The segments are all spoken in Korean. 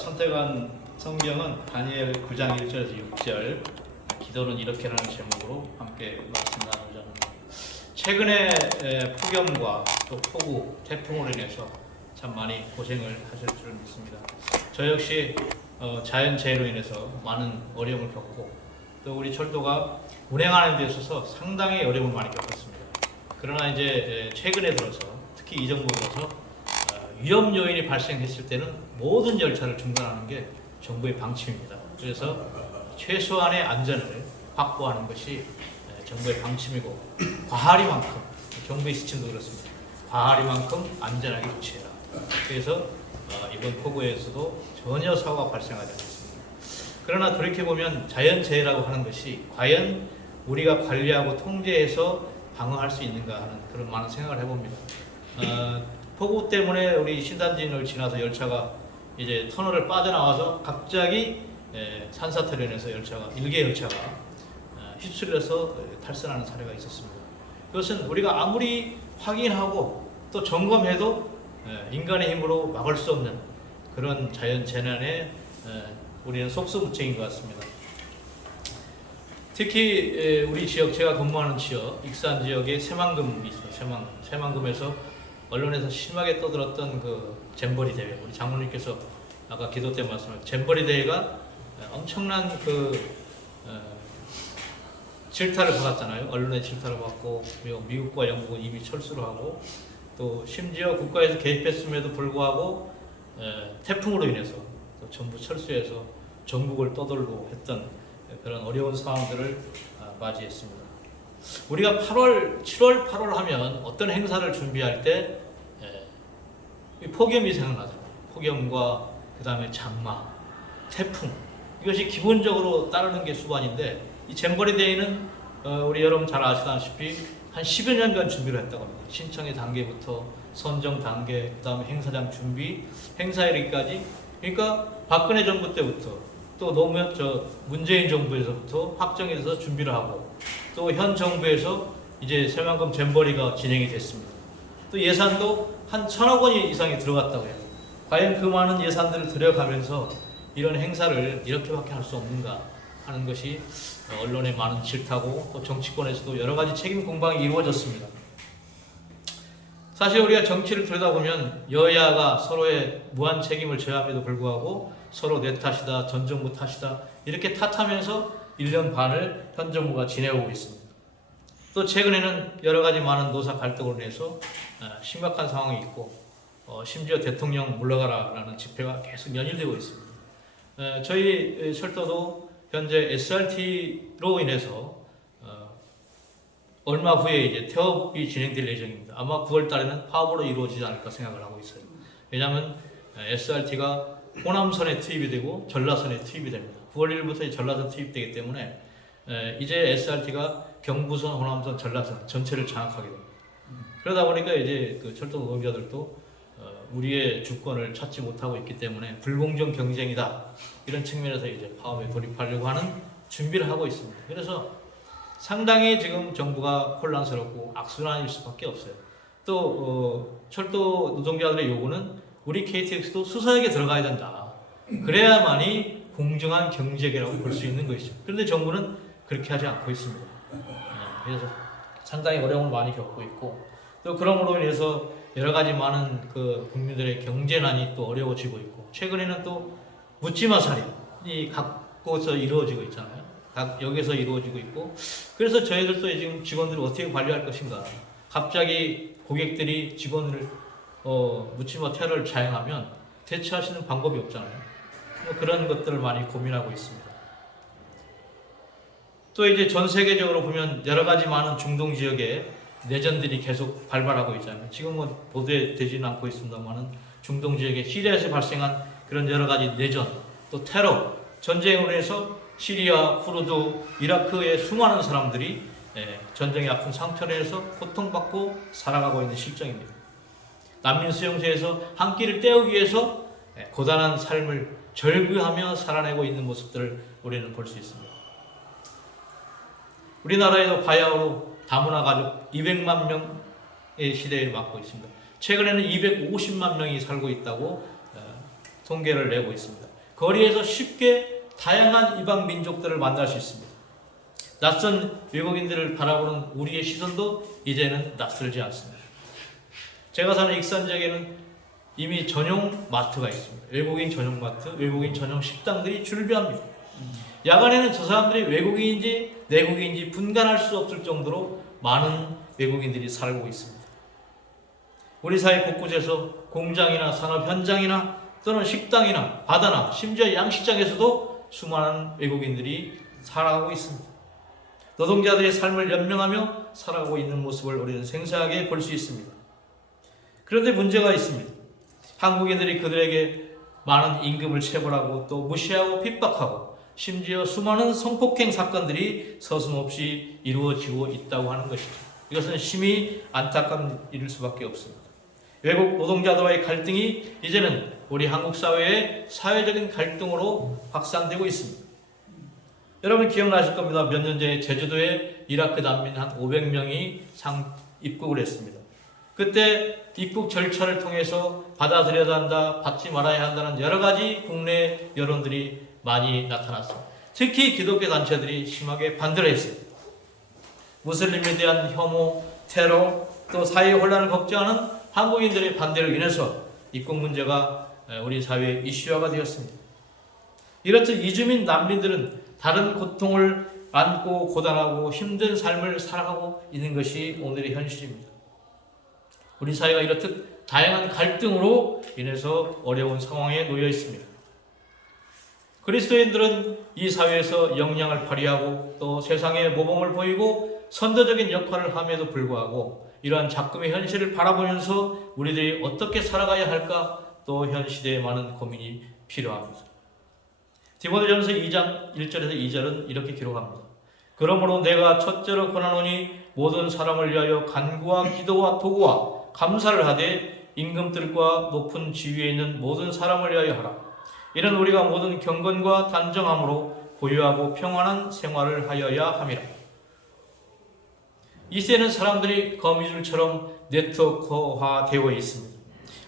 선택한 성경은 다니엘 9장 1절에서 6절, 기도는 이렇게 라는 제목으로 함께 말씀 나누자 합니다. 최근에 폭염과 또 폭우, 태풍으로 인해서 참 많이 고생을 하실 줄 믿습니다. 저 역시 자연재해로 인해서 많은 어려움을 겪고, 또 우리 철도가 운행하는 데 있어서 상당히 어려움을 많이 겪었습니다. 그러나 이제 최근에 들어서, 특히 이 정부 들어서 위험 요인이 발생했을 때는 모든 열차를 중단하는 게 정부의 방침입니다. 그래서 최소한의 안전을 확보하는 것이 정부의 방침이고, 과하리만큼, 정부의 지침도 그렇습니다. 과하리만큼 안전하게 조치해라. 그래서 이번 폭우에서도 전혀 사고가 발생하지 않았습니다. 그러나 돌이켜보면 자연재해라고 하는 것이 과연 우리가 관리하고 통제해서 방어할 수 있는가 하는 그런 많은 생각을 해봅니다. 폭우 때문에 우리 신단진을 지나서 열차가 이제 터널을 빠져나와서 갑자기 산사태로 인해서 일개 열차가 휩쓸려서 탈선하는 사례가 있었습니다. 그것은 우리가 아무리 확인하고 또 점검해도 인간의 힘으로 막을 수 없는 그런 자연재난에 우리는 속수무책인 것 같습니다. 특히 우리 지역, 제가 근무하는 지역, 익산 지역에 새만금이 있어요. 새만금에서 언론에서 심하게 떠들었던 그 잼버리 대회, 우리 장로님께서 아까 기도 때 말씀하신 잼버리 대회가 엄청난 질타를 받았잖아요. 언론의 질타를 받고, 미국과 영국은 이미 철수를 하고, 또 심지어 국가에서 개입했음에도 불구하고 태풍으로 인해서 또 전부 철수해서 전국을 떠돌고 했던 그런 어려운 상황들을 맞이했습니다. 우리가 7월, 8월 하면 어떤 행사를 준비할 때 폭염이 생각나잖아요. 폭염과 그 다음에 장마, 태풍, 이것이 기본적으로 따르는 게 수반인데, 이 잼버리 데이는 우리 여러분 잘 아시다시피 한 10여 년간 준비를 했다고 합니다. 신청의 단계부터 선정 단계, 그 다음에 행사장 준비, 행사 이르기까지. 그러니까 박근혜 정부 때부터, 또 노무현 문재인 정부에서부터 확정이 돼서 준비를 하고, 또 현 정부에서 이제 새만금 잼버리가 진행이 됐습니다. 또 예산도 한 1,000억 원 이상이 들어갔다고 해요. 과연 그 많은 예산들을 들여가면서 이런 행사를 이렇게밖에 할 수 없는가 하는 것이 언론의 많은 질타고, 또 정치권에서도 여러 가지 책임 공방이 이루어졌습니다. 사실 우리가 정치를 들여다보면 여야가 서로의 무한 책임을 져야함에도 불구하고 서로 내 탓이다, 전 정부 탓이다, 이렇게 탓하면서 1년 반을 현 정부가 지내오고 있습니다. 또 최근에는 여러 가지 많은 노사 갈등으로 인해서 심각한 상황이 있고, 심지어 대통령 물러가라라는 집회가 계속 연일되고 있습니다. 저희 철도도 현재 SRT로 인해서 얼마 후에 이제 태업이 진행될 예정입니다. 아마 9월 달에는 파업으로 이루어지지 않을까 생각을 하고 있어요. 왜냐하면 SRT가 호남선에 투입이 되고 전라선에 투입이 됩니다. 9월 1일부터 전라선 투입되기 때문에 이제 SRT가 경부선, 호남선, 전라선 전체를 장악하게 됩니다. 그러다 보니까 이제 그 철도 노동자들도 우리의 주권을 찾지 못하고 있기 때문에 불공정 경쟁이다, 이런 측면에서 이제 파업에 돌입하려고 하는 준비를 하고 있습니다. 그래서 상당히 지금 정부가 혼란스럽고 악순환일 수밖에 없어요. 또 철도 노동자들의 요구는 우리 KTX도 수사역에 들어가야 된다. 그래야만이 공정한 경제계라고 볼 수 있는 것이죠. 그런데 정부는 그렇게 하지 않고 있습니다. 그래서 상당히 어려움을 많이 겪고 있고, 또 그럼으로 인해서 여러 가지 많은 그 국민들의 경제난이 또 어려워지고 있고, 최근에는 또 묻지마 살인이 각 곳에서 이루어지고 있잖아요. 각 역에서 이루어지고 있고, 그래서 저희들도 지금 직원들을 어떻게 관리할 것인가. 갑자기 고객들이 직원을 묻지마 테러를 자행하면 대처할 수 있는 방법이 없잖아요. 그런 것들을 많이 고민하고 있습니다. 또 이제 전 세계적으로 보면 여러 가지 많은 중동 지역에 내전들이 계속 발발하고 있잖아요. 지금은 보도되지는 않고 있습니다만은 중동 지역에 시리아에서 발생한 그런 여러 가지 내전, 또 테러, 전쟁으로 해서 시리아, 쿠르드, 이라크의 수많은 사람들이 전쟁의 아픈 상처로 해서 고통받고 살아가고 있는 실정입니다. 난민 수용소에서 한 끼를 때우기 위해서 고단한 삶을 절규하며 살아내고 있는 모습들을 우리는 볼 수 있습니다. 우리나라에도 바야흐로 다문화 가족 200만 명의 시대를 맞고 있습니다. 최근에는 250만 명이 살고 있다고 통계를 내고 있습니다. 거리에서 쉽게 다양한 이방 민족들을 만날 수 있습니다. 낯선 외국인들을 바라보는 우리의 시선도 이제는 낯설지 않습니다. 제가 사는 익산 지역에는 이미 전용 마트가 있습니다. 외국인 전용 마트, 외국인 전용 식당들이 줄비합니다. 야간에는 저 사람들이 외국인인지 내국인인지 분간할 수 없을 정도로 많은 외국인들이 살고 있습니다. 우리 사회 곳곳에서 공장이나 산업 현장이나 또는 식당이나 바다나 심지어 양식장에서도 수많은 외국인들이 살아가고 있습니다. 노동자들의 삶을 연명하며 살아가고 있는 모습을 우리는 생생하게 볼 수 있습니다. 그런데 문제가 있습니다. 한국인들이 그들에게 많은 임금을 체불하고 또 무시하고 핍박하고 심지어 수많은 성폭행 사건들이 서슴없이 이루어지고 있다고 하는 것이죠. 이것은 심히 안타까운 일일 수밖에 없습니다. 외국 노동자들과의 갈등이 이제는 우리 한국 사회의 사회적인 갈등으로 확산되고 있습니다. 여러분 기억나실 겁니다. 몇 년 전에 제주도에 이라크 난민 한 500명이 입국을 했습니다. 그때 입국 절차를 통해서 받아들여야 한다, 받지 말아야 한다는 여러 가지 국내 여론들이 많이 나타났습니다. 특히 기독교 단체들이 심하게 반대를 했습니다. 무슬림에 대한 혐오, 테러, 또 사회 혼란을 걱정하는 한국인들의 반대로 인해서 입국 문제가 우리 사회의 이슈화가 되었습니다. 이렇듯 이주민 난민들은 다른 고통을 안고 고단하고 힘든 삶을 살아가고 있는 것이 오늘의 현실입니다. 우리 사회가 이렇듯 다양한 갈등으로 인해서 어려운 상황에 놓여 있습니다. 그리스도인들은 이 사회에서 영향을 발휘하고 또 세상에 모범을 보이고 선도적인 역할을 함에도 불구하고 이러한 작금의 현실을 바라보면서 우리들이 어떻게 살아가야 할까 또 현 시대에 많은 고민이 필요합니다. 디모데전서 2장 1절에서 2절은 이렇게 기록합니다. 그러므로 내가 첫째로 권하노니 모든 사람을 위하여 간구와 기도와 도구와 감사를 하되 임금들과 높은 지위에 있는 모든 사람을 위하여 하라. 이는 우리가 모든 경건과 단정함으로 고요하고 평안한 생활을 하여야 함이라. 이 시대는 사람들이 거미줄처럼 네트워크화되어 있습니다.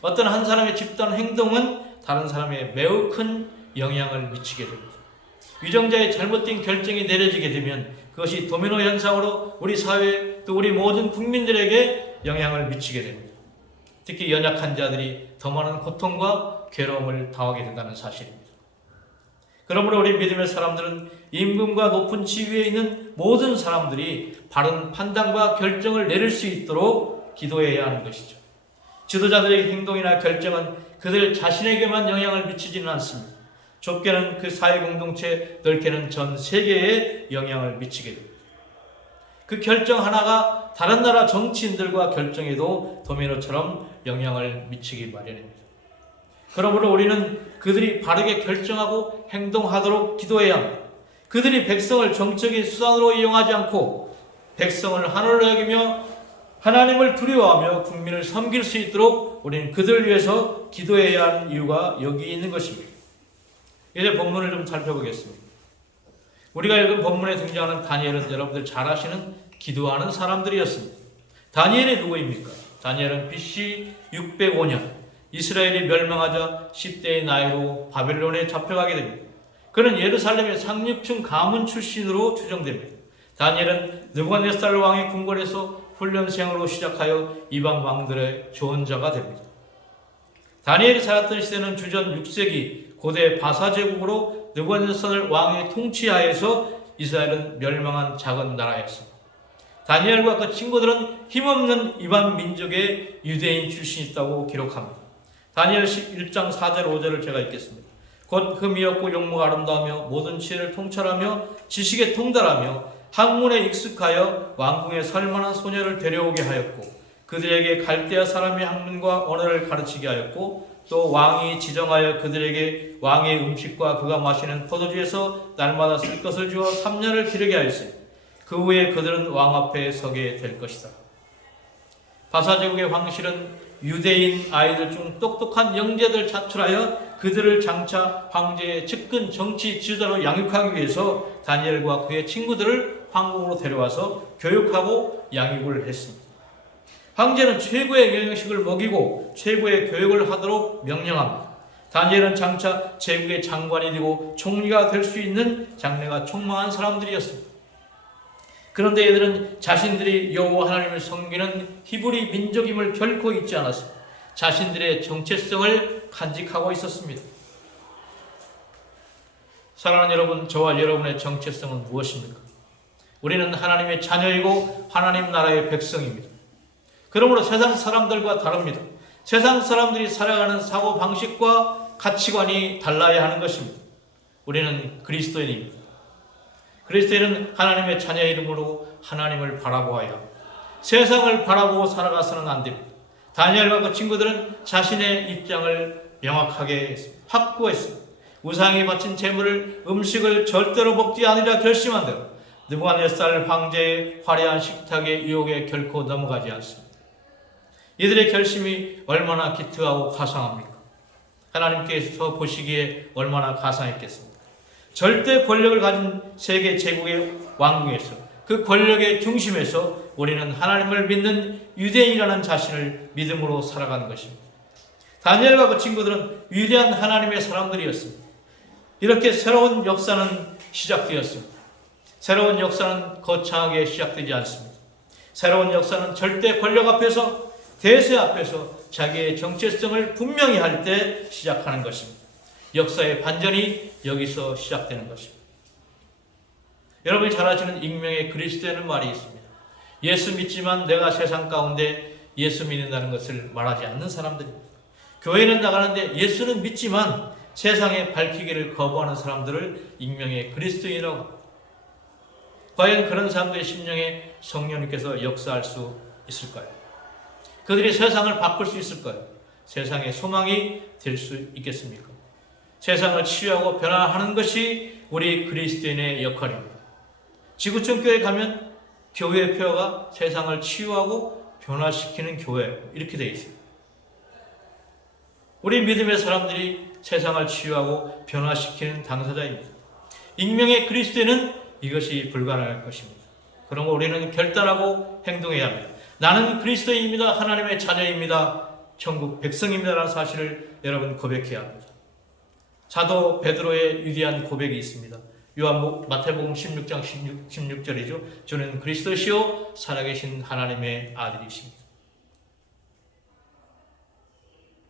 어떤 한 사람의 집단 행동은 다른 사람에 매우 큰 영향을 미치게 됩니다. 위정자의 잘못된 결정이 내려지게 되면 그것이 도미노 현상으로 우리 사회 또 우리 모든 국민들에게 영향을 미치게 됩니다. 특히 연약한 자들이 더 많은 고통과 괴로움을 당하게 된다는 사실입니다. 그러므로 우리 믿음의 사람들은 임금과 높은 지위에 있는 모든 사람들이 바른 판단과 결정을 내릴 수 있도록 기도해야 하는 것이죠. 지도자들의 행동이나 결정은 그들 자신에게만 영향을 미치지는 않습니다. 좁게는 그 사회 공동체, 넓게는 전 세계에 영향을 미치게 됩니다. 그 결정 하나가 다른 나라 정치인들과 결정에도 도미노처럼 영향을 미치기 마련입니다. 그러므로 우리는 그들이 바르게 결정하고 행동하도록 기도해야 합니다. 그들이 백성을 정적인 수단으로 이용하지 않고 백성을 하늘로 여기며 하나님을 두려워하며 국민을 섬길 수 있도록 우리는 그들을 위해서 기도해야 하는 이유가 여기 있는 것입니다. 이제 본문을 좀 살펴보겠습니다. 우리가 읽은 본문에 등장하는 다니엘은 여러분들 잘 아시는 기도하는 사람들이었습니다. 다니엘이 누구입니까? 다니엘은 BC 605년 이스라엘이 멸망하자 10대의 나이로 바벨론에 잡혀가게 됩니다. 그는 예루살렘의 상류층 가문 출신으로 추정됩니다. 다니엘은 느부갓네살 왕의 궁궐에서 훈련생으로 시작하여 이방 왕들의 조언자가 됩니다. 다니엘이 살았던 시대는 주전 6세기 고대 바사 제국으로 느부갓네살 왕의 통치하에서 이스라엘은 멸망한 작은 나라였습니다. 다니엘과 그 친구들은 힘없는 이방 민족의 유대인 출신이었다고 기록합니다. 다니엘 1장 4절 5절을 제가 읽겠습니다. 곧 흠이 없고 용모가 아름다우며 모든 지혜를 통찰하며 지식에 통달하며 학문에 익숙하여 왕궁에 살만한 소녀를 데려오게 하였고 그들에게 갈대아 사람의 학문과 언어를 가르치게 하였고 또 왕이 지정하여 그들에게 왕의 음식과 그가 마시는 포도주에서 날마다 쓸 것을 주어 3년을 기르게 하였으니 그 후에 그들은 왕 앞에 서게 될 것이다. 바사제국의 황실은 유대인 아이들 중 똑똑한 영재들 차출하여 그들을 장차 황제의 측근 정치 지도자로 양육하기 위해서 다니엘과 그의 친구들을 황궁으로 데려와서 교육하고 양육을 했습니다. 황제는 최고의 영양식을 먹이고 최고의 교육을 하도록 명령합니다. 다니엘은 장차 제국의 장관이 되고 총리가 될 수 있는 장래가 촉망한 사람들이었습니다. 그런데 이들은 자신들이 여호와 하나님을 섬기는 히브리 민족임을 결코 잊지 않았습니다. 자신들의 정체성을 간직하고 있었습니다. 사랑하는 여러분, 저와 여러분의 정체성은 무엇입니까? 우리는 하나님의 자녀이고 하나님 나라의 백성입니다. 그러므로 세상 사람들과 다릅니다. 세상 사람들이 살아가는 사고방식과 가치관이 달라야 하는 것입니다. 우리는 그리스도인입니다. 그리스도인은 하나님의 자녀의 이름으로 하나님을 바라보아야 세상을 바라보고 살아가서는 안 됩니다. 다니엘과 그 친구들은 자신의 입장을 명확하게 했습니다. 확고했습니다. 우상에 바친 제물을 음식을 절대로 먹지 않으려 결심한 대로 느부갓네살 황제의 화려한 식탁의 유혹에 결코 넘어가지 않습니다. 이들의 결심이 얼마나 기특하고 가상합니까? 하나님께서 보시기에 얼마나 가상했겠습니까? 절대 권력을 가진 세계 제국의 왕궁에서 그 권력의 중심에서 우리는 하나님을 믿는 유대인이라는 자신을 믿음으로 살아가는 것입니다. 다니엘과 그 친구들은 위대한 하나님의 사람들이었습니다. 이렇게 새로운 역사는 시작되었습니다. 새로운 역사는 거창하게 시작되지 않습니다. 새로운 역사는 절대 권력 앞에서, 대세 앞에서 자기의 정체성을 분명히 할 때 시작하는 것입니다. 역사의 반전이 여기서 시작되는 것입니다. 여러분이 잘 아시는 익명의 그리스도라는 말이 있습니다. 예수 믿지만 내가 세상 가운데 예수 믿는다는 것을 말하지 않는 사람들입니다. 교회는 나가는데 예수는 믿지만 세상에 밝히기를 거부하는 사람들을 익명의 그리스도인이라고 합니다. 과연 그런 사람들의 심령에 성령님께서 역사할 수 있을까요? 그들이 세상을 바꿀 수 있을까요? 세상의 소망이 될 수 있겠습니까? 세상을 치유하고 변화하는 것이 우리 그리스도인의 역할입니다. 지구촌 교회 가면 교회 표어가 세상을 치유하고 변화시키는 교회, 이렇게 되어 있습니다. 우리 믿음의 사람들이 세상을 치유하고 변화시키는 당사자입니다. 익명의 그리스도인은 이것이 불가능할 것입니다. 그러므로 우리는 결단하고 행동해야 합니다. 나는 그리스도인입니다. 하나님의 자녀입니다. 천국 백성입니다라는 사실을 여러분 고백해야 합니다. 사도 베드로의 위대한 고백이 있습니다. 마태복음 16장 16절이죠. 주는 그리스도시요 살아계신 하나님의 아들이십니다.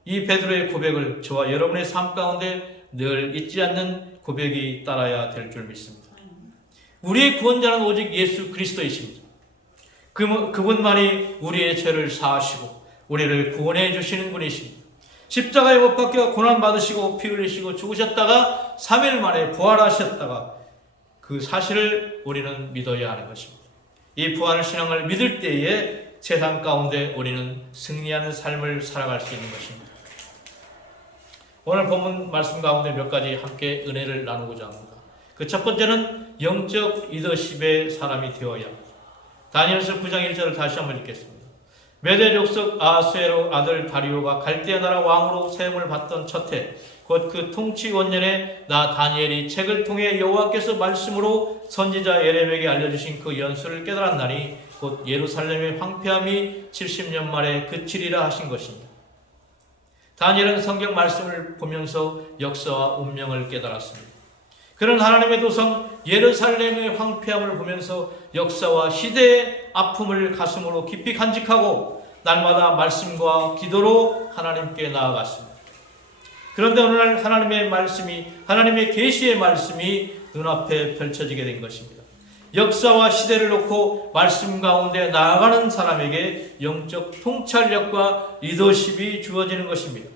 이 베드로의 고백을 저와 여러분의 삶 가운데 늘 잊지 않는 고백이 따라야 될 줄 믿습니다. 우리의 구원자는 오직 예수 그리스도이십니다. 그분만이 우리의 죄를 사하시고 우리를 구원해 주시는 분이십니다. 십자가에 못 박혀 고난받으시고 피 흘리시고 죽으셨다가 3일 만에 부활하셨다가 그 사실을 우리는 믿어야 하는 것입니다. 이 부활 신앙을 믿을 때에 세상 가운데 우리는 승리하는 삶을 살아갈 수 있는 것입니다. 오늘 본문 말씀 가운데 몇 가지 함께 은혜를 나누고자 합니다. 그 첫 번째는 영적 리더십의 사람이 되어야 합니다. 다니엘서 9장 1절을 다시 한번 읽겠습니다. 메대 족속 아수에로 아들 다리오가 갈대아 나라 왕으로 세움을 받던 첫해 곧 그 통치 원년에 나 다니엘이 책을 통해 여호와께서 말씀으로 선지자 예레미야에게 알려주신 그 연수를 깨달았나니 곧 예루살렘의 황폐함이 70년 만에 그치리라 하신 것입니다. 다니엘은 성경 말씀을 보면서 역사와 운명을 깨달았습니다. 그런 하나님의 도성 예루살렘의 황폐함을 보면서 역사와 시대의 아픔을 가슴으로 깊이 간직하고 날마다 말씀과 기도로 하나님께 나아갔습니다. 그런데 어느 날 하나님의 말씀이, 하나님의 계시의 말씀이 눈앞에 펼쳐지게 된 것입니다. 역사와 시대를 놓고 말씀 가운데 나아가는 사람에게 영적 통찰력과 리더십이 주어지는 것입니다.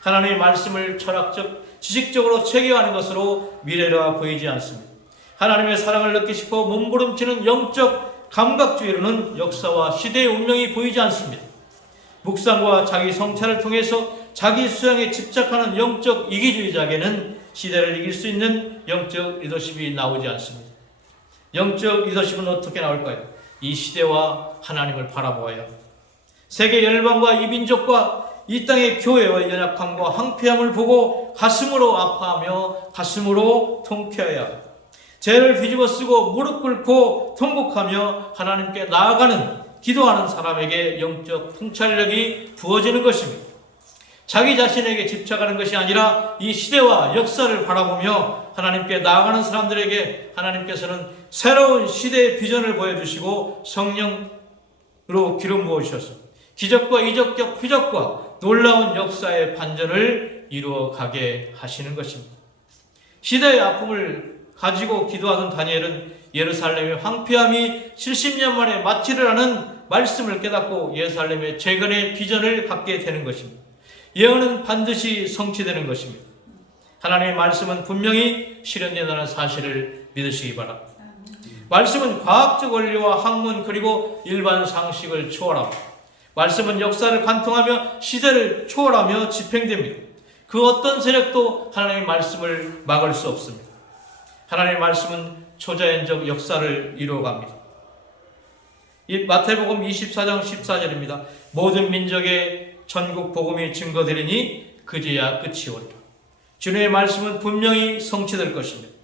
하나님의 말씀을 철학적, 지식적으로 체계하는 것으로 미래가 보이지 않습니다. 하나님의 사랑을 넣기 싶어 몸부림치는 영적 감각주의로는 역사와 시대의 운명이 보이지 않습니다. 묵상과 자기 성찰을 통해서 자기 수양에 집착하는 영적 이기주의자에게는 시대를 이길 수 있는 영적 리더십이 나오지 않습니다. 영적 리더십은 어떻게 나올까요? 이 시대와 하나님을 바라보아야 합니다. 세계 열방과 이 민족과 이 땅의 교회와 연약함과 황폐함을 보고 가슴으로 아파하며 가슴으로 통쾌해야 합니다. 죄를 뒤집어 쓰고 무릎 꿇고 통곡하며 하나님께 나아가는 기도하는 사람에게 영적 통찰력이 부어지는 것입니다. 자기 자신에게 집착하는 것이 아니라 이 시대와 역사를 바라보며 하나님께 나아가는 사람들에게 하나님께서는 새로운 시대의 비전을 보여주시고 성령으로 기름 부으셔서 기적과 이적적 표적과 놀라운 역사의 반전을 이루어가게 하시는 것입니다. 시대의 아픔을 가지고 기도하던 다니엘은 예루살렘의 황폐함이 70년 만에 마치리라는 말씀을 깨닫고 예루살렘의 재건의 비전을 갖게 되는 것입니다. 예언은 반드시 성취되는 것입니다. 하나님의 말씀은 분명히 실현된다는 사실을 믿으시기 바랍니다. 말씀은 과학적 원리와 학문 그리고 일반 상식을 초월합니다. 말씀은 역사를 관통하며 시대를 초월하며 집행됩니다. 그 어떤 세력도 하나님의 말씀을 막을 수 없습니다. 하나님의 말씀은 초자연적 역사를 이루어갑니다. 이 마태복음 24장 14절입니다. 모든 민족의 전국 복음이 증거되리니 그제야 끝이 오리라. 주님의 말씀은 분명히 성취될 것입니다.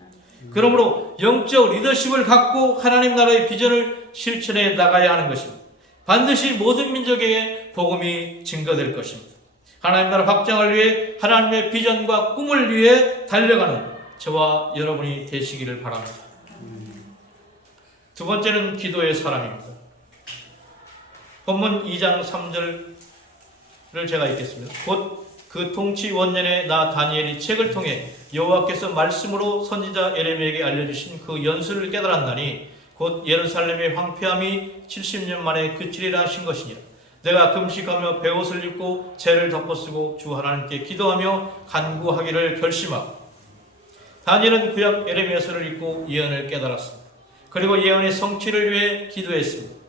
그러므로 영적 리더십을 갖고 하나님 나라의 비전을 실천해 나가야 하는 것입니다. 반드시 모든 민족에게 복음이 증거될 것입니다. 하나님 나라 확장을 위해 하나님의 비전과 꿈을 위해 달려가는 저와 여러분이 되시기를 바랍니다. 두 번째는 기도의 사람입니다. 본문 2장 3절을 제가 읽겠습니다. 곧 그 통치 원년에 나 다니엘이 책을 통해 여호와께서 말씀으로 선지자 에레미야에게 알려주신 그 연수를 깨달았나니 곧 예루살렘의 황폐함이 70년 만에 그치리라 하신 것이니라. 내가 금식하며 베옷을 입고 죄를 덮어쓰고 주 하나님께 기도하며 간구하기를 결심하고. 다니엘은 구약 에레미야서를 읽고 예언을 깨달았습니다. 그리고 예언의 성취를 위해 기도했습니다.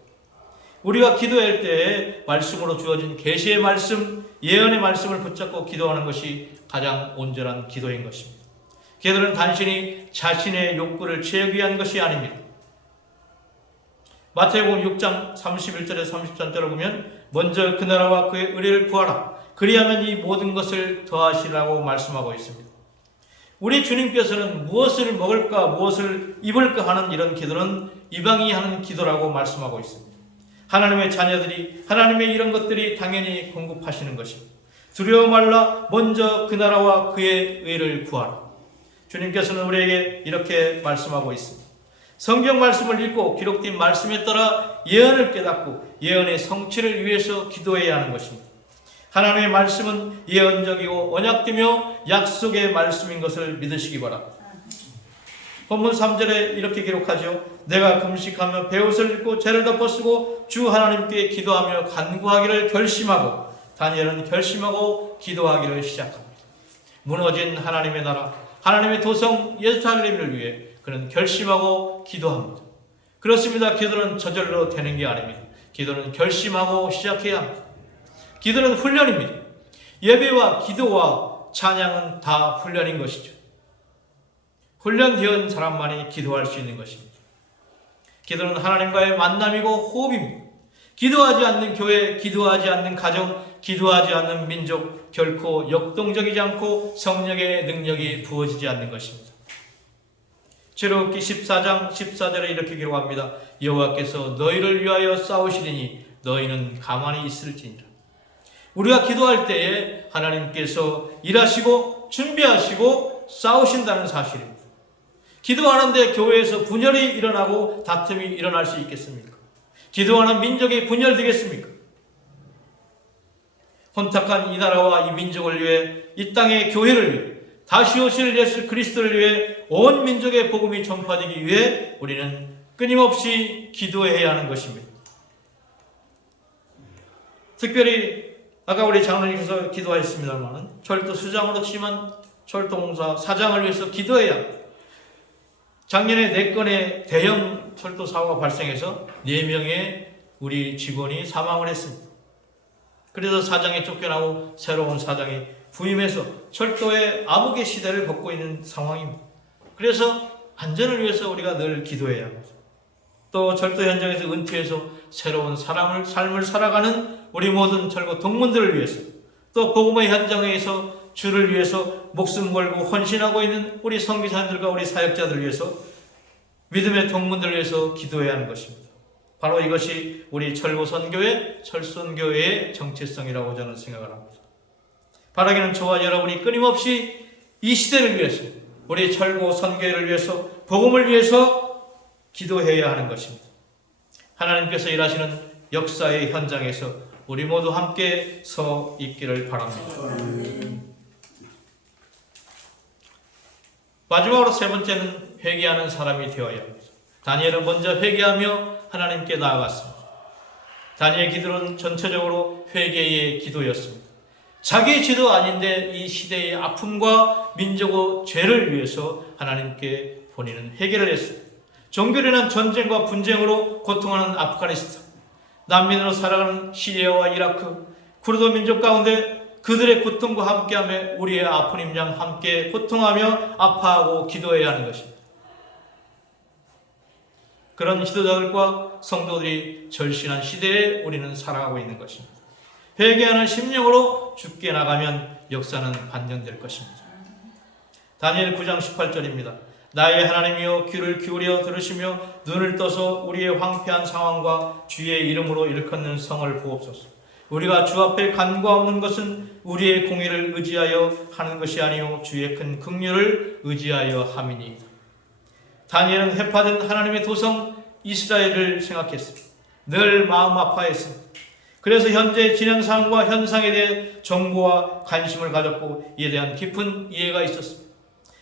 우리가 기도할 때에 말씀으로 주어진 계시의 말씀, 예언의 말씀을 붙잡고 기도하는 것이 가장 온전한 기도인 것입니다. 기도는 단순히 자신의 욕구를 채우기 위한 것이 아닙니다. 마태복음 6장 31절에서 33절을 보면 먼저 그 나라와 그의 의를 구하라. 그리하면 이 모든 것을 더하시라고 말씀하고 있습니다. 우리 주님께서는 무엇을 먹을까 무엇을 입을까 하는 이런 기도는 이방인이 하는 기도라고 말씀하고 있습니다. 하나님의 자녀들이 하나님의 이런 것들이 당연히 공급하시는 것입니다. 두려워 말라. 먼저 그 나라와 그의 의를 구하라. 주님께서는 우리에게 이렇게 말씀하고 있습니다. 성경 말씀을 읽고 기록된 말씀에 따라 예언을 깨닫고 예언의 성취를 위해서 기도해야 하는 것입니다. 하나님의 말씀은 예언적이고 언약되며 약속의 말씀인 것을 믿으시기 바랍니다. 본문 3절에 이렇게 기록하죠. 내가 금식하며 베옷을 입고 죄를 덮어쓰고 주 하나님께 기도하며 간구하기를 결심하고. 다니엘은 결심하고 기도하기를 시작합니다. 무너진 하나님의 나라, 하나님의 도성 예루살렘을 위해 그는 결심하고 기도합니다. 그렇습니다. 기도는 저절로 되는 게 아닙니다. 기도는 결심하고 시작해야 합니다. 기도는 훈련입니다. 예배와 기도와 찬양은 다 훈련인 것이죠. 훈련되은 사람만이 기도할 수 있는 것입니다. 기도는 하나님과의 만남이고 호흡입니다. 기도하지 않는 교회, 기도하지 않는 가정, 기도하지 않는 민족, 결코 역동적이지 않고 성령의 능력이 부어지지 않는 것입니다. 출애굽기 14장 14절에 이렇게 기록합니다. 여호와께서 너희를 위하여 싸우시리니 너희는 가만히 있을지니라. 우리가 기도할 때에 하나님께서 일하시고 준비하시고 싸우신다는 사실입니다. 기도하는데 교회에서 분열이 일어나고 다툼이 일어날 수 있겠습니까? 기도하는 민족이 분열되겠습니까? 혼탁한 이 나라와 이 민족을 위해, 이 땅의 교회를 위해, 다시 오실 예수 그리스도를 위해 온 민족의 복음이 전파되기 위해 우리는 끊임없이 기도해야 하는 것입니다. 특별히 아까 우리 장로님께서 기도하셨습니다만 철도 수장으로 치면 철도공사 사장을 위해서 기도해야 합니다. 작년에 4건의 대형 철도 사고가 발생해서 4명의 우리 직원이 사망을 했습니다. 그래서 사장이 쫓겨나고 새로운 사장이 부임해서 철도의 암흑의 시대를 겪고 있는 상황입니다. 그래서 안전을 위해서 우리가 늘 기도해야 합니다. 또 철도 현장에서 은퇴해서 새로운 삶을 살아가는 우리 모든 철거 동문들을 위해서, 또 복음의 현장에서 주를 위해서 목숨 걸고 헌신하고 있는 우리 선교사님들과 우리 사역자들을 위해서, 믿음의 동문들을 위해서 기도해야 하는 것입니다. 바로 이것이 우리 철거선교회, 철선교회의 정체성이라고 저는 생각을 합니다. 바라기는 저와 여러분이 끊임없이 이 시대를 위해서, 우리 철고 선교회를 위해서, 복음을 위해서 기도해야 하는 것입니다. 하나님께서 일하시는 역사의 현장에서 우리 모두 함께 서 있기를 바랍니다. 마지막으로 세 번째는 회개하는 사람이 되어야 합니다. 다니엘은 먼저 회개하며 하나님께 나아갔습니다. 다니엘의 기도는 전체적으로 회개의 기도였습니다. 자기의 죄도 아닌데 이 시대의 아픔과 민족의 죄를 위해서 하나님께 본인은 회개를 했습니다. 종교련한 전쟁과 분쟁으로 고통하는 아프가니스탄, 난민으로 살아가는 시리아와 이라크, 쿠르드 민족 가운데 그들의 고통과 함께하며 우리의 아픈 임장 함께 고통하며 아파하고 기도해야 하는 것입니다. 그런 지도자들과 성도들이 절신한 시대에 우리는 살아가고 있는 것입니다. 회개하는 심령으로 죽게 나가면 역사는 반전될 것입니다. 다니엘 9장 18절입니다. 나의 하나님이여 귀를 기울여 들으시며 눈을 떠서 우리의 황폐한 상황과 주의 이름으로 일컫는 성을 보옵소서. 우리가 주 앞에 간구하는 것은 우리의 공의를 의지하여 하는 것이 아니요 주의 큰 긍휼을 의지하여 함이니이다. 다니엘은 해파된 하나님의 도성 이스라엘을 생각했습니다. 늘 마음 아파했습니다. 그래서 현재 진행 상황과 현상에 대해 정보와 관심을 가졌고 이에 대한 깊은 이해가 있었습니다.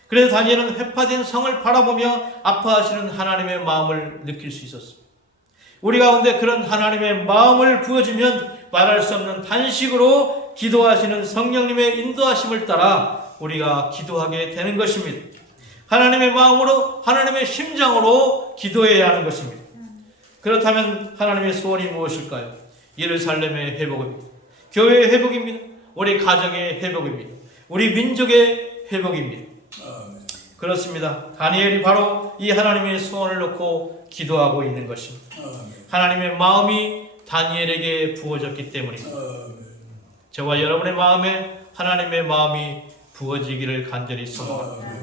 그래서 다니엘은 해파된 성을 바라보며 아파하시는 하나님의 마음을 느낄 수 있었습니다. 우리 가운데 그런 하나님의 마음을 부어주면 말할 수 없는 단식으로 기도하시는 성령님의 인도하심을 따라 우리가 기도하게 되는 것입니다. 하나님의 마음으로, 하나님의 심장으로 기도해야 하는 것입니다. 그렇다면 하나님의 소원이 무엇일까요? 예루살렘의 회복입니다. 교회의 회복입니다. 우리 가정의 회복입니다. 우리 민족의 회복입니다. 그렇습니다. 다니엘이 바로 이 하나님의 소원을 놓고 기도하고 있는 것입니다. 하나님의 마음이 다니엘에게 부어졌기 때문입니다. 저와 여러분의 마음에 하나님의 마음이 부어지기를 간절히 소망합니다.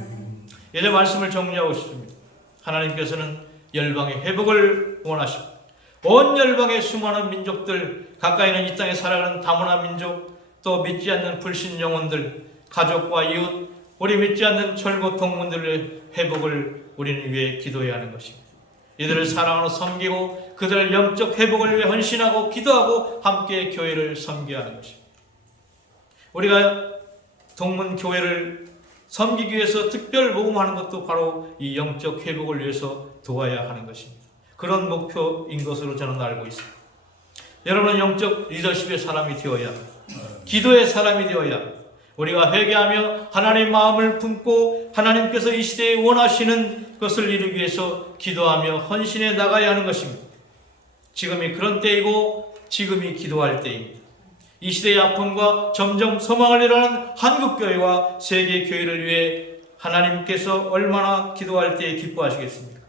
이제 말씀을 정리하고 싶습니다. 하나님께서는 열방의 회복을 원하시고 온 열방의 수많은 민족들, 가까이는 이 땅에 살아가는 다문화 민족, 또 믿지 않는 불신 영혼들, 가족과 이웃, 우리 믿지 않는 철고 동문들의 회복을 우리는 위해 기도해야 하는 것입니다. 이들을 사랑하고 섬기고 그들의 영적 회복을 위해 헌신하고 기도하고 함께 교회를 섬겨야 하는 것입니다. 우리가 동문 교회를 섬기기 위해서 특별 모금하는 것도 바로 이 영적 회복을 위해서 도와야 하는 것입니다. 그런 목표인 것으로 저는 알고 있습니다. 여러분은 영적 리더십의 사람이 되어야 합니다. 기도의 사람이 되어야 합니다. 우리가 회개하며 하나님의 마음을 품고 하나님께서 이 시대에 원하시는 것을 이루기 위해서 기도하며 헌신해 나가야 하는 것입니다. 지금이 그런 때이고 지금이 기도할 때입니다. 이 시대의 아픔과 점점 소망을 잃어가는 한국교회와 세계교회를 위해 하나님께서 얼마나 기도할 때에 기뻐하시겠습니까?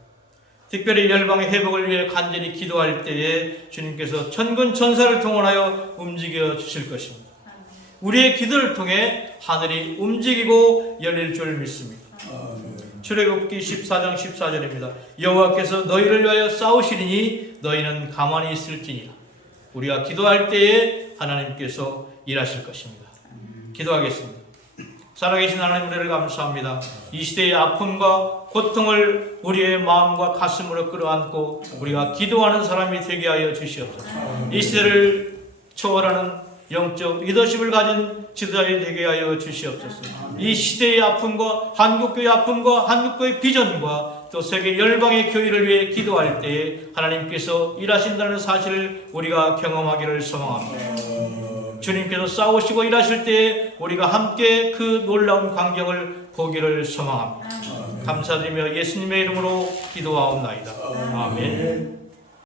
특별히 열방의 회복을 위해 간절히 기도할 때에 주님께서 천군 천사를 동원하여 움직여 주실 것입니다. 우리의 기도를 통해 하늘이 움직이고 열릴 줄 믿습니다. 출애굽기 14장 14절입니다. 여호와께서 너희를 위하여 싸우시리니 너희는 가만히 있을지니라. 우리가 기도할 때에 하나님께서 일하실 것입니다. 기도하겠습니다. 살아계신 하나님, 우리를 감사합니다. 이 시대의 아픔과 고통을 우리의 마음과 가슴으로 끌어안고 우리가 기도하는 사람이 되게 하여 주시옵소서. 이 시대를 초월하는 영적 리더십을 가진 지도자들이 되게 하여 주시옵소서. 이 시대의 아픔과 한국교회의 아픔과 한국교회의 비전과 또 세계 열방의 교회를 위해 기도할 때에 하나님께서 일하신다는 사실을 우리가 경험하기를 소망합니다. 주님께서 싸우시고 일하실 때에 우리가 함께 그 놀라운 광경을 보기를 소망합니다. 감사드리며 예수님의 이름으로 기도하옵나이다. 아멘.